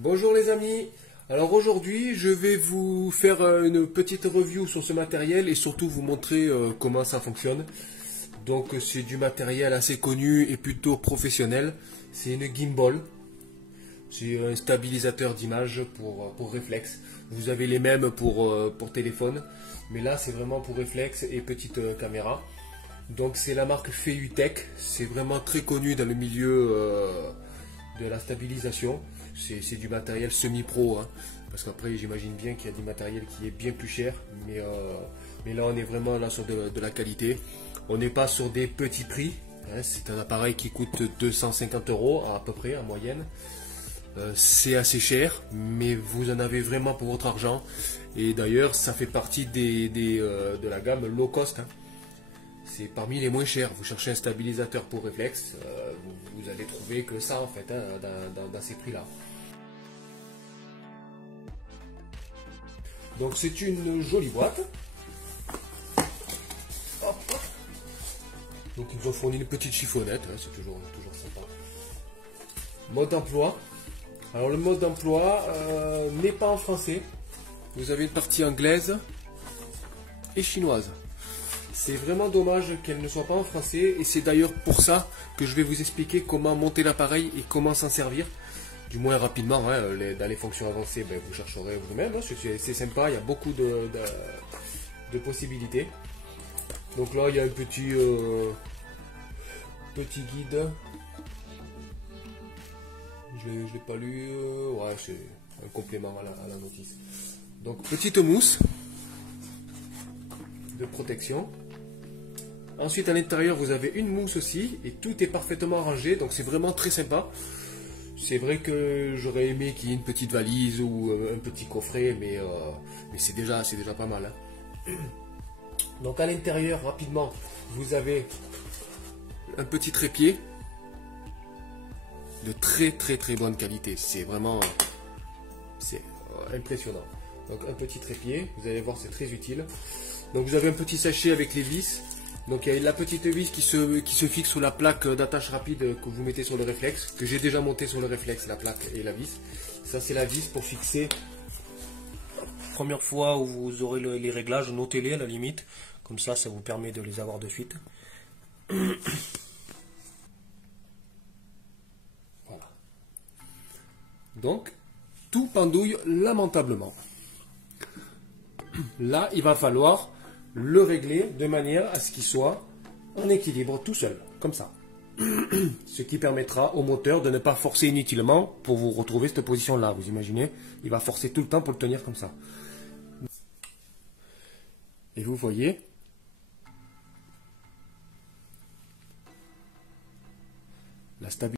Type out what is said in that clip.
Bonjour les amis, alors aujourd'hui je vais vous faire une petite review sur ce matériel et surtout vous montrer comment ça fonctionne. Donc c'est du matériel assez connu et plutôt professionnel, c'est une gimbal, c'est un stabilisateur d'image pour réflexe. Vous avez les mêmes pour téléphone, mais là c'est vraiment pour réflexe et petite caméra. Donc c'est la marque Feutech, c'est vraiment très connu dans le milieu de la stabilisation. C'est du matériel semi-pro, hein, parce qu'après j'imagine bien qu'il y a du matériel qui est bien plus cher, mais là on est vraiment là sur de la qualité. On n'est pas sur des petits prix, hein, c'est un appareil qui coûte 250 € à peu près en moyenne. C'est assez cher, mais vous en avez vraiment pour votre argent. Et d'ailleurs ça fait partie de la gamme low cost, hein. C'est parmi les moins chers. Vous cherchez un stabilisateur pour réflexe, vous allez trouver que ça en fait, hein, dans ces prix-là. Donc c'est une jolie boîte. Hop. Donc ils nous ont fourni une petite chiffonnette, hein, c'est toujours sympa. Mode d'emploi. Alors le mode d'emploi n'est pas en français. Vous avez une partie anglaise et chinoise. C'est vraiment dommage qu'elle ne soit pas en français et c'est d'ailleurs pour ça que je vais vous expliquer comment monter l'appareil et comment s'en servir. Du moins rapidement, hein, dans les fonctions avancées, ben, vous chercherez vous-même, hein, c'est sympa, il y a beaucoup de possibilités. Donc là il y a un petit guide. Je ne l'ai pas lu, ouais, c'est un complément à la notice. Donc petite mousse de protection. Ensuite à l'intérieur vous avez une mousse aussi et tout est parfaitement rangé, donc c'est vraiment très sympa. C'est vrai que j'aurais aimé qu'il y ait une petite valise ou un petit coffret, mais c'est déjà pas mal, hein. Donc à l'intérieur rapidement vous avez un petit trépied de très bonne qualité, c'est vraiment impressionnant. Donc un petit trépied, vous allez voir, c'est très utile. Donc vous avez un petit sachet avec les vis. Donc il y a la petite vis qui se fixe sur la plaque d'attache rapide que vous mettez sur le réflexe, que j'ai déjà monté sur le réflexe, la plaque et la vis. Ça c'est la vis pour fixer. Première fois où vous aurez les réglages, notez-les à la limite, comme ça vous permet de les avoir de suite. Voilà. Donc tout pendouille lamentablement. Là il va falloir le régler de manière à ce qu'il soit en équilibre tout seul, comme ça. Ce qui permettra au moteur de ne pas forcer inutilement pour vous retrouver cette position là. Vous imaginez, il va forcer tout le temps pour le tenir comme ça. Et vous voyez, la stabilité